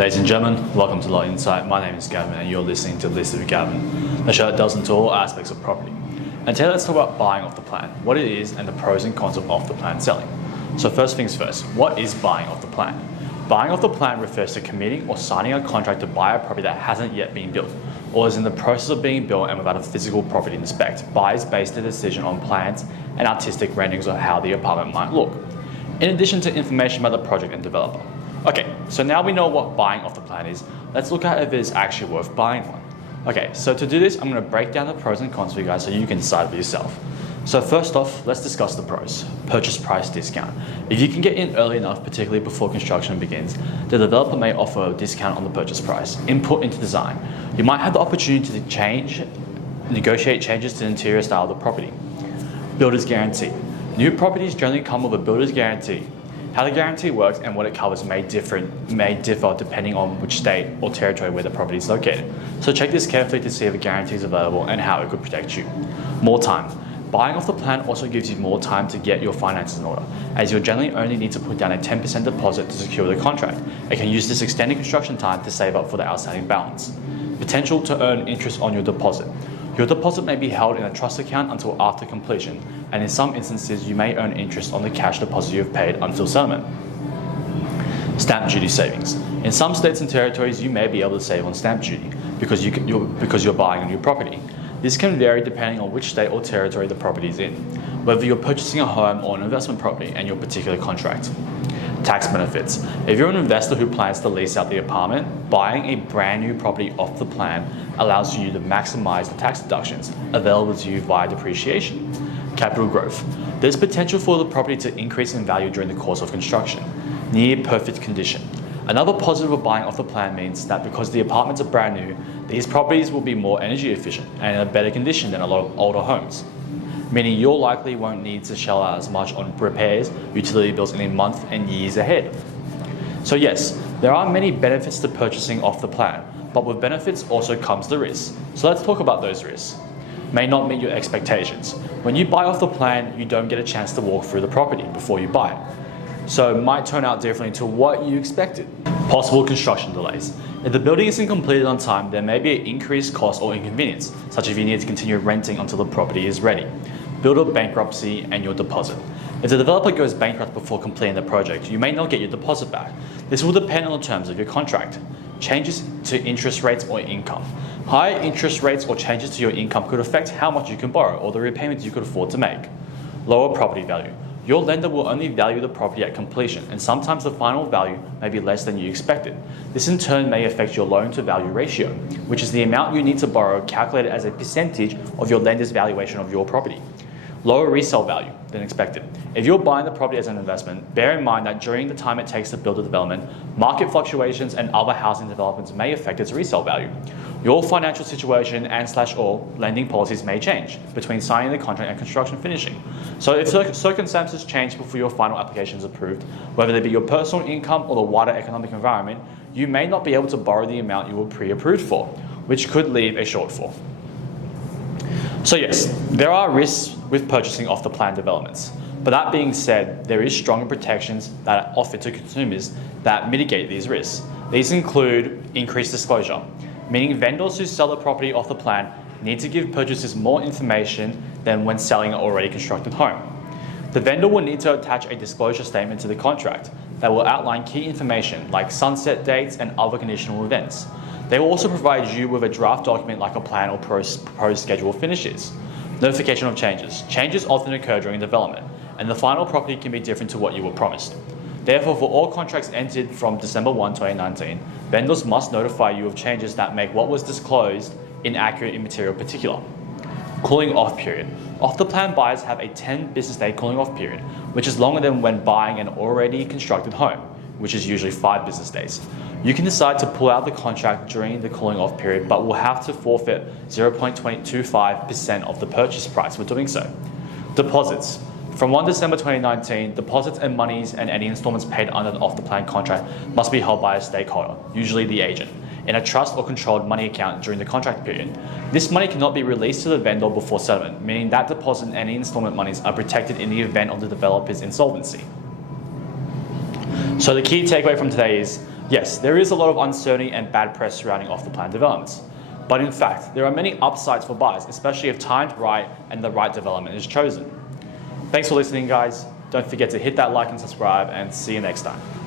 Ladies and gentlemen, welcome to Law Insight. My name is Gavin and you're listening to Listed with Gavin, the show that delves into all aspects of property. And today let's talk about buying off the plan, what it is and the pros and cons of off the plan selling. So first things first, what is buying off the plan? Buying off the plan refers to committing or signing a contract to buy a property that hasn't yet been built or is in the process of being built and without a physical property to inspect. Buyers base their decision on plans and artistic renderings of how the apartment might look, in addition to information about the project and developer. Okay, so now we know what buying off the plan is, let's look at if it is actually worth buying one. Okay, so to do this, I'm going to break down the pros and cons for you guys so you can decide for yourself. So first off, let's discuss the pros. Purchase price discount. If you can get in early enough, particularly before construction begins, the developer may offer a discount on the purchase price. Input into design. You might have the opportunity to negotiate changes to the interior style of the property. Builder's guarantee. New properties generally come with a builder's guarantee. How the guarantee works and what it covers may differ depending on which state or territory where the property is located. So check this carefully to see if a guarantee is available and how it could protect you. More time. Buying off the plan also gives you more time to get your finances in order, as you'll generally only need to put down a 10% deposit to secure the contract, and can use this extended construction time to save up for the outstanding balance. Potential to earn interest on your deposit. Your deposit may be held in a trust account until after completion, and in some instances you may earn interest on the cash deposit you have paid until settlement. Stamp duty savings. In some states and territories you may be able to save on stamp duty because you're buying a new property. This can vary depending on which state or territory the property is in, whether you're purchasing a home or an investment property and your particular contract. Tax benefits. If you're an investor who plans to lease out the apartment, buying a brand new property off the plan allows you to maximize the tax deductions available to you via depreciation. Capital growth. There's potential for the property to increase in value during the course of construction. Near perfect condition. Another positive of buying off the plan means that because the apartments are brand new, these properties will be more energy efficient and in a better condition than a lot of older homes, meaning you likely won't need to shell out as much on repairs, utility bills in a month and years ahead. So yes, there are many benefits to purchasing off the plan, but with benefits also comes the risks. So let's talk about those risks. May not meet your expectations. When you buy off the plan, you don't get a chance to walk through the property before you buy it. So it might turn out differently to what you expected. Possible construction delays. If the building isn't completed on time, there may be an increased cost or inconvenience, such as if you need to continue renting until the property is ready. Builder bankruptcy and your deposit. If the developer goes bankrupt before completing the project, you may not get your deposit back. This will depend on the terms of your contract. Changes to interest rates or income. Higher interest rates or changes to your income could affect how much you can borrow or the repayments you could afford to make. Lower property value. Your lender will only value the property at completion, and sometimes the final value may be less than you expected. This in turn may affect your loan to value ratio, which is the amount you need to borrow calculated as a percentage of your lender's valuation of your property. Lower resale value than expected. If you're buying the property as an investment, bear in mind that during the time it takes to build a development, market fluctuations and other housing developments may affect its resale value. Your financial situation and/or lending policies may change between signing the contract and construction finishing. So if circumstances change before your final application is approved, whether they be your personal income or the wider economic environment, you may not be able to borrow the amount you were pre-approved for, which could leave a shortfall. So yes, there are risks with purchasing off the plan developments. But that being said, there is stronger protections that are offered to consumers that mitigate these risks. These include increased disclosure, meaning vendors who sell the property off the plan need to give purchasers more information than when selling an already constructed home. The vendor will need to attach a disclosure statement to the contract that will outline key information like sunset dates and other conditional events. They will also provide you with a draft document like a plan or proposed schedule finishes. Notification of changes. Changes often occur during development, and the final property can be different to what you were promised. Therefore, for all contracts entered from December 1, 2019, vendors must notify you of changes that make what was disclosed inaccurate in material particular. Cooling off period. Off the plan buyers have a 10 business day cooling off period, which is longer than when buying an already constructed home, which is usually 5 business days. You can decide to pull out the contract during the cooling off period, but will have to forfeit 0.25% of the purchase price for doing so. Deposits. From 1 December 2019, deposits and monies and any installments paid under the off the plan contract must be held by a stakeholder, usually the agent, in a trust or controlled money account during the contract period. This money cannot be released to the vendor before settlement, meaning that deposit and any installment monies are protected in the event of the developer's insolvency. So the key takeaway from today is Yes, there is a lot of uncertainty and bad press surrounding off-the-plan developments. But in fact, there are many upsides for buyers, especially if timed right and the right development is chosen. Thanks for listening, guys. Don't forget to hit that like and subscribe, and see you next time.